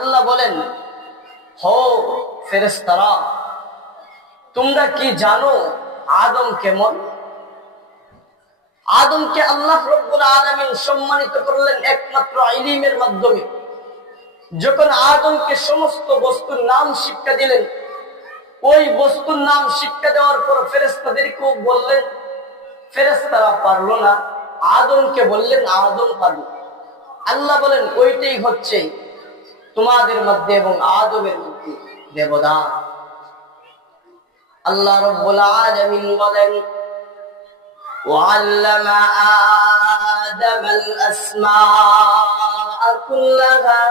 আল্লাহ বলেন হো ফেরেস্তারা তোমরা কি জানো আদম কেমন? আদমকে আল্লাহ রব্বুল আলামিন সম্মানিত করলেন একমাত্র ইলিমের মাধ্যমে। যখন আদমকে সমস্ত বস্তুর নাম শিক্ষা দিলেন, ওই বস্তুর নাম শিক্ষা দেওয়ার পর ফেরেস্তাদেরকেও বললেন ফেরেস্তারা পারল না, আদমকে বললেন আদম পারল আল্লাহ বলেন, ওইটাই হচ্ছে তোমাদের মধ্যে এবং আদমের মধ্যে দেবদান আল্লাহ রব্বুল আলামিন বলেন وعلم آدم الأسماء كلها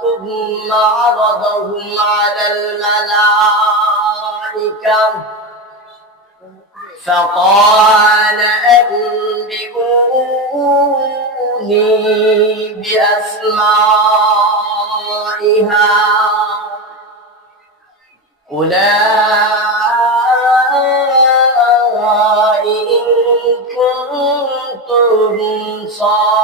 ثم عرضهم على الملائكة فقال أنبئوني فيها أولئك إن كنتم صادقين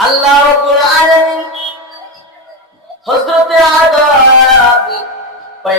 الله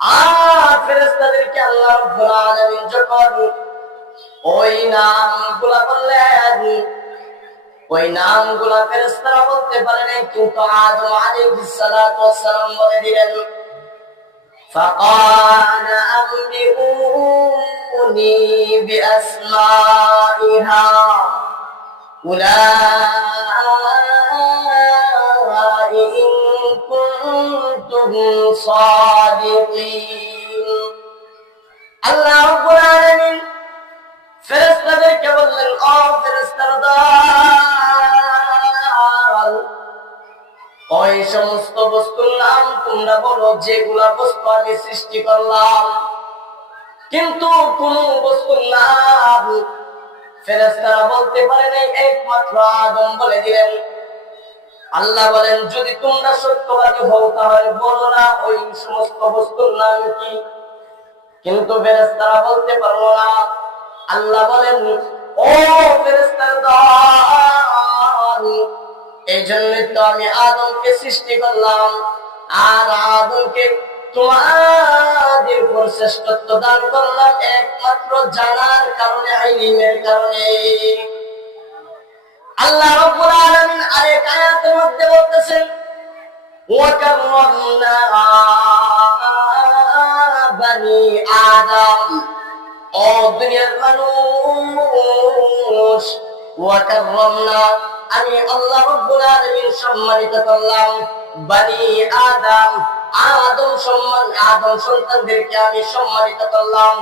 আর ফেরেশতাদেরকে আল্লাহ রাব্বুল আলামিন যখন ওই নামগুলা বললেন ওই নামগুলা ফেরেশতারা বলতে পারে নাই কিন্তু আদম আলাইহিস সালাতু ওয়াস সালাম বলে দিলেন فقال أنبئوني بأسمائها أولئك صادقين আল্লাহ রাব্বুল আলামিন ফেরেশতাদেরকে বললেন ও ফেরেশতার দল ওই সমস্ত বস্তুর নাম তোমরা বলো যেগুলা বস্তু আমি সৃষ্টি করলাম কিন্তু কোন বস্তুর নাম ফেরেশতারা বলতে পারে নাই একমাত্র আদম বলে দিলেন আল্লাহ বলেন যদি তোমরা সত্যবাদী হও তাহলে বলো না ওই সমস্ত বস্তুর নাম কি? কিন্তু ফেরেশতারা বলতে পারল না। আল্লাহ বলেন, ও ফেরেশতার দল এই তো আমি আদমকে সৃষ্টি করলাম। আর আদমকে তোমাদের উপর শ্রেষ্ঠত্ব দান করলাম একমাত্র জানার কারণে আইলিমের কারণে। আল্লাহ রাব্বুল ওয়াকাররামনা বানি আদম ও দুনিয়ার মানুষ ওয়াকাররামনা আমি আল্লাহ রাব্বুল আলামিন সম্মানিত করলাম বানি আদম আদম সম্মান আদম সন্তানদেরকে আমি সম্মানিত করলাম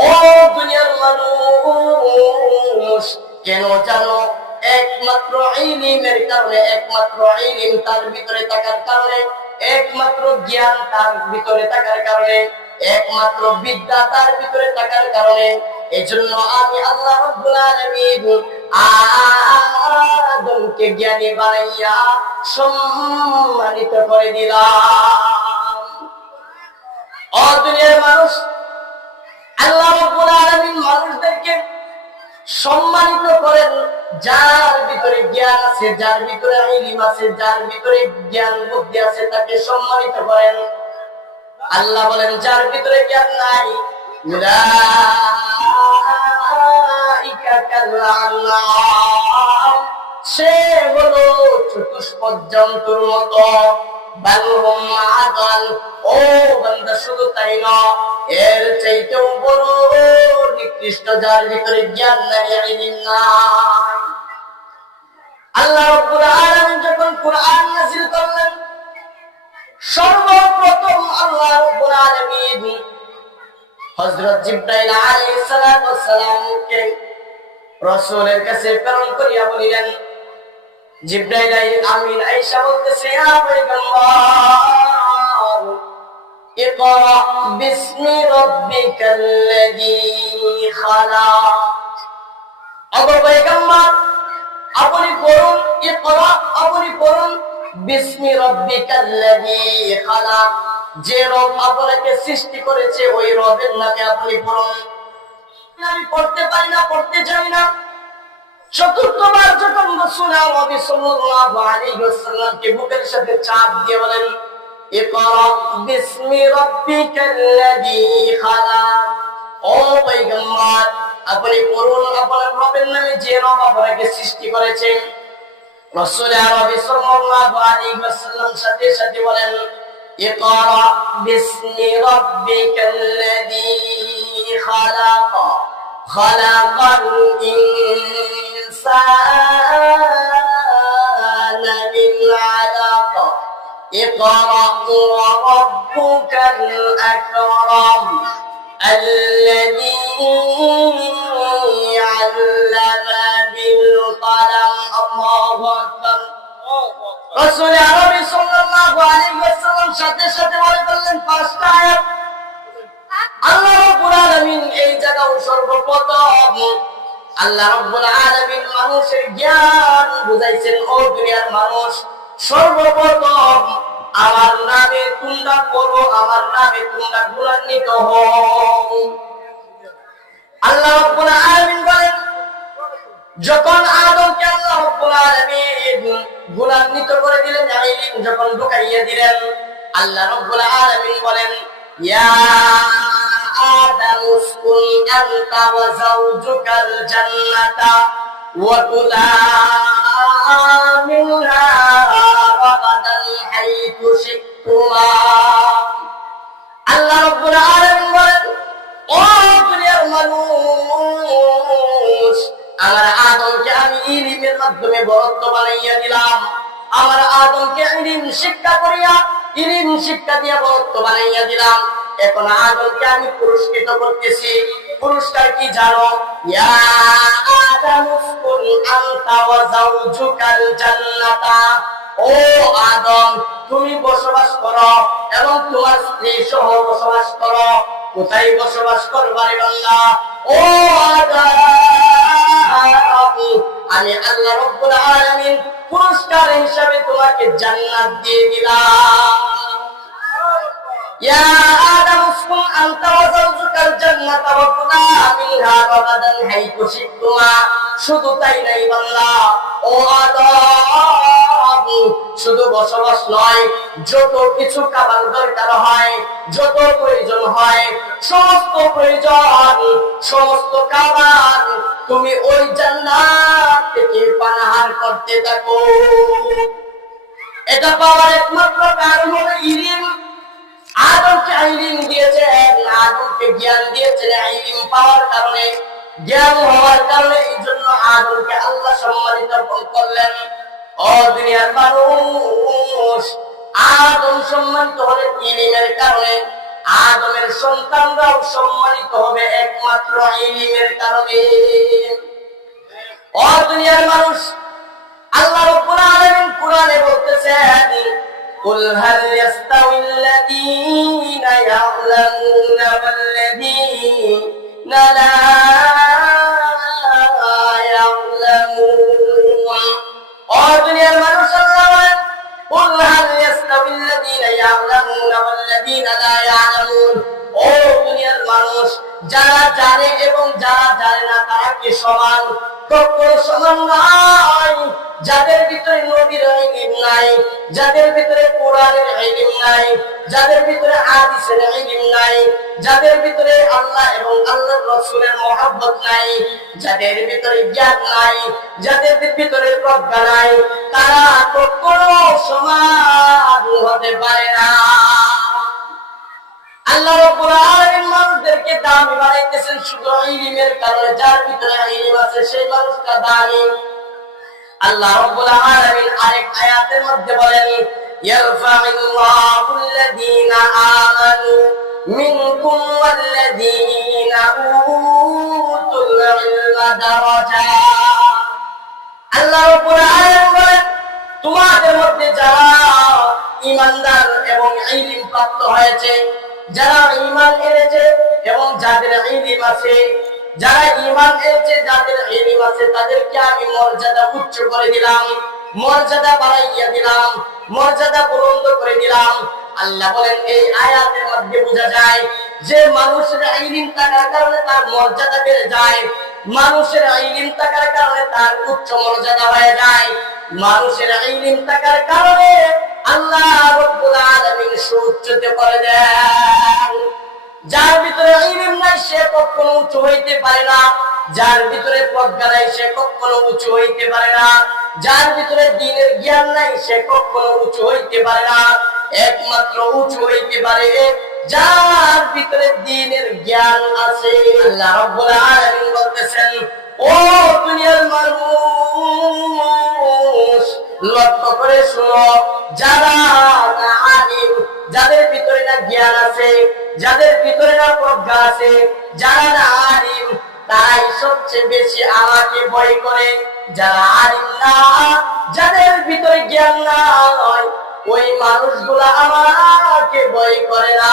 ও দুনিয়ার মানুষ, কেন জানো? একমাত্র ইলিমের কারণে, একমাত্র ইলিম তার ভিতরে থাকার কারণে, একমাত্র জ্ঞান তার ভিতরে থাকার কারণে, একমাত্র বিদ্যা তার ভিতরে থাকার কারণে। এজন্য আমি আল্লাহ রাব্বুল আলামিন আদমকে জ্ঞানী বানাইয়া সম্মানিত করে দিলাম। ও দুনিয়ার মানুষ, আল্লাহ রাব্বুল আলামিন মানুষদেরকে সম্মানিত করেন, যার ভিতরে জ্ঞান আছে, যার ভিতরে ইলিম আছে, যার ভিতরে জ্ঞান বুদ্ধি আছে, তাকে সম্মানিত করেন। আল্লাহ বলেন, যার ভিতরে জ্ঞান নাই সে হলো চতুষ্পদ জন্তুর মতো। ও বান্দা, শুধু নিকৃষ্ট যার ভিতরে জ্ঞান নাই ইলম নাই। আল্লাহ রাব্বুল আলামিন যখন কোরআন নাযিল করলেন, সর্বপ্রথম আল্লাহ রাব্বুল আলামিন হযরত জিবরাইল আলাইহিস সালাতু ওয়াস সালামকে রাসূলের কাছে প্রেরণ করিয়া বলিলেন, জিব্রাইল আমিন আয়েশা বলতেছে, ইয়া পয়গম্বর ইকরা বিসমি রাব্বিকাল্লাযী খালাক। আবু পয়গম্বর, আপনি পড়ুন, ইকরা যে রব আপনাকে সৃষ্টি করেছে, ওই রবের নামে আপনি পড়ুন। আমি পড়তে পারি না, পড়তে চাই না। চতুর্থবার যখন রাসূল নবী সাল্লাল্লাহু আলাইহি ওয়াসাল্লামকে বুকের সাথে চাপ দিয়ে বলেন ইকরা বিসমি রাব্বিকাল্লাযী খালাক ও পয়গম্বর আপনি পড়ুন আপনার রবের নামে যে রব আপনাকে সৃষ্টি করেছেন রাসূল নবী সাল্লাল্লাহু আলাইহি ওয়াসাল্লাম সাথে সাথে বলেন ইকরা বিসমি রাব্বিকাল্লাযী খালাক خلق الإنسان من علق اقرأ وربك الأكرم الذي علم بالقلم الله أكبر রসুল আরবি সাল্লাল্লাহু আলাইহি ওয়াসাল্লাম সাথে সাথে বলে বললেন পাঁচটা আয়াত আল্লাহ রাব্বুল আলামিন এই জায়গাও সর্বপ্রথম আল্লাহ রাব্বুল আলামিন মানুষের জ্ঞান বুঝাইছেন ও দুনিয়ার মানুষ সর্বপ্রথম আমার নামে তোমরা করো, আমার নামে তোমরা গুণান্বিত হও। আল্লাহ বলেন, যখন আদমকে আল্লাহ করে দিলেন যখন ঢুকাইয়া দিলেন, আল্লাহ রাব্বুল আলামিন বলেন, ইয়া আদম উসকুন আনতা ওয়া যাওজুকাল জান্নাতা। মানুষ, আমার আদমকে আমি মাধ্যমে বরত্ব বানাইয়া দিলাম। আমার আদমকে ইলিম শিক্ষা করিয়া, ইলিম শিক্ষা দিয়া বরত্ব বানাইয়া দিলাম। এখন আদমকে আমি পুরস্কৃত করতেছি। পুরস্কার কি জানো? ইয়া ও আদম, তুমি বসবাস করো এবং তোমার স্ত্রী সহ বসবাস করো। কোথায় বসবাস ও আমি আল্লাহ রব্বুল পুরস্কার হিসাবে তোমাকে জান্নাত দিয়ে দিলাম। শুধু তাই নাই ও শুধু বসবাস নয়, যত কিছু দরকার হয়, যত প্রয়োজন হয়, সমস্ত প্রয়োজন, সমস্ত খাবার তুমি ওই জান্নাত থেকে পানাহার করতে থাকো। এটা পাওয়ার একমাত্র কারণ হলো ইলিম আদমকে আইলিম দিয়েছেন আদমকে জ্ঞান দিয়েছেন আইলিম পাওয়ার কারণে, জ্ঞান হওয়ার কারণে এই জন্য আদমকে আল্লাহ সম্মানিত করলেন। ও দুনিয়ার মানুষ, আদম সম্মানিত হলেন ইলিমের কারণে, আদমের সন্তানরাও সম্মানিত হবে একমাত্র ইলিমের কারণে। ও দুনিয়ার মানুষ, আল্লাহ রব্বুল আলামিন কোরআনে বলতেছেন قل هل يستوي الذين يعلمون والذين لا يعلمون ও দুনিয়ার মানুষ আল্লাহ বলেন قل هل يستوي الذين يعلمون والذين لا يعلمون ও দুনিয়ার মানুষ যারা জানে এবং যারা জানে না তারা কি সমান কখনো সমান নয় যাদের ভিতরে নবীর ইলম নাই, যাদের ভিতরে কোরআনের ইলম নাই, যাদের ভিতরে হাদিসের ইলম নাই, যাদের ভিতরে আল্লাহ এবং আল্লাহর রাসূলের মহব্বত নাই, যাদের ভিতরে জ্ঞান নাই, যাদের ভিতরে প্রজ্ঞা নাই, তারা কখনো সমান হতে পারে না। আল্লাহ রাব্বুল আলামিন মানুষদেরকে দামি বানাইতেছেন শুধু ইলমের কারণে, যার ভিতরে ইলম আছে, সেই মানুষটা দামি। আল্লাহ রাব্বুল আলামিন আরেক আয়াতের মধ্যে বলেন ইয়ারফা'িল্লাহু আল্লাযীনা আমানু মিনকুম ওয়াল্লাযীনা উতুল ইলমা দারাজাত আল্লাহ রাব্বুল আলামিন বলেন, তোমাদের মধ্যে যারা ইমানদার এবং ইলম প্রাপ্ত হয়েছে, যারা ইমান এনেছে এবং যাদের ইলম আছে যারা ইমান এনেছে, যাদের ইলিম আছে, তাদেরকে আমি মর্যাদা উচ্চ করে দিলাম, মর্যাদা বাড়াইয়া দিলাম, মর্যাদা বুলন্দ করে দিলাম। আল্লাহ বলেন, এই আয়াতের মধ্যে বোঝা যায় যে মানুষের ইলিম থাকার কারণে তার মর্যাদা বেড়ে যায়, মানুষের ইলিম থাকার কারণে তার উচ্চ মর্যাদা হয়ে যায়। মানুষের ইলিম থাকার কারণে আল্লাহ রব্বুল আলামিন সুউচ্চতে করে দেন যার ভিতরে ইলিম নাই, সে কখনো উঁচু হইতে পারে না। যার ভিতরে প্রজ্ঞা নাই, সে কখনো উঁচু হইতে পারে না। যার ভিতরে দিনের জ্ঞান নাই, সে কখনো উঁচু হইতে পারে না। একমাত্র উঁচু হইতে পারে যার ভিতরে দিনের জ্ঞান আছে। আল্লাহ রাব্বুল আলামিন বলতেছেন, ও দুনিয়ার মানুষ, লক্ষ্য করে শুনো, যারা আলিম যাদের ভিতরে না জ্ঞান আছে, যাদের ভিতরে না প্রজ্ঞা আছে, যারা না আলিম, তারাই সবচেয়ে বেশি আমাকে ভয় করে। যারা আলিম না, যাদের ভিতরে জ্ঞান না হয়, ওই মানুষগুলা আমাকে ভয় করে না।